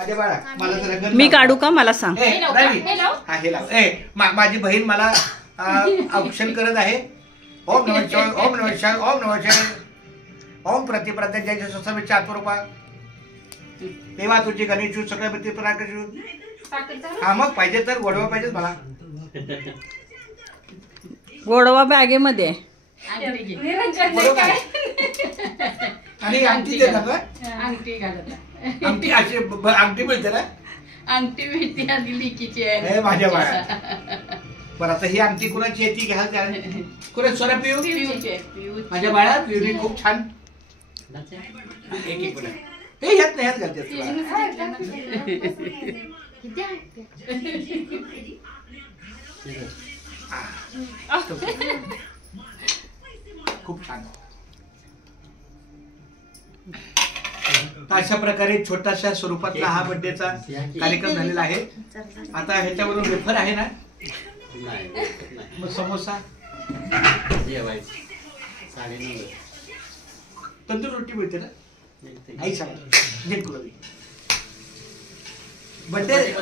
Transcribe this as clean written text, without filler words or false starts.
माझ्या बाळा मला जरा मी काढू का मला सांग. हा हे लाव. माझी बहीण मला औक्षण करत आहे. ओम नमः शिवाय ओम नमः शिवाय ओम नमः शिवाय ओम प्रतिप्रज्ञा जय सत्सवे चातुर्पा तेव्हा तुझी गणेश सगळ्या प्रतिप्राकशू. हा मग पाहिजे तर गोडवा पाहिजे मला. गोडवा बॅगेमध्ये आणि अंगठी देतात ना. अंगठी घालत अंगठी अशी अंगठी मिळते ना. अंगठी मिळते आणि लिकीची आहे माझ्या बाळा. बरं आता ही अंगठी कुणाची आहे ती घ्याल त्या कुणा सोना पिऊ माझ्या बाळा. पिऊ खूप छान. एक एक हे ह्यात नाही ह्यात घालते. खूप छान. अशा प्रकारे छोटाशा स्वरूपातला हा बर्थडेचा कार्यक्रम झालेला आहे. आता ह्याच्यावरून वेफर आहे ना. मग समोसा तंदूर रोटी मिळते ना. आई सांग बर्थडे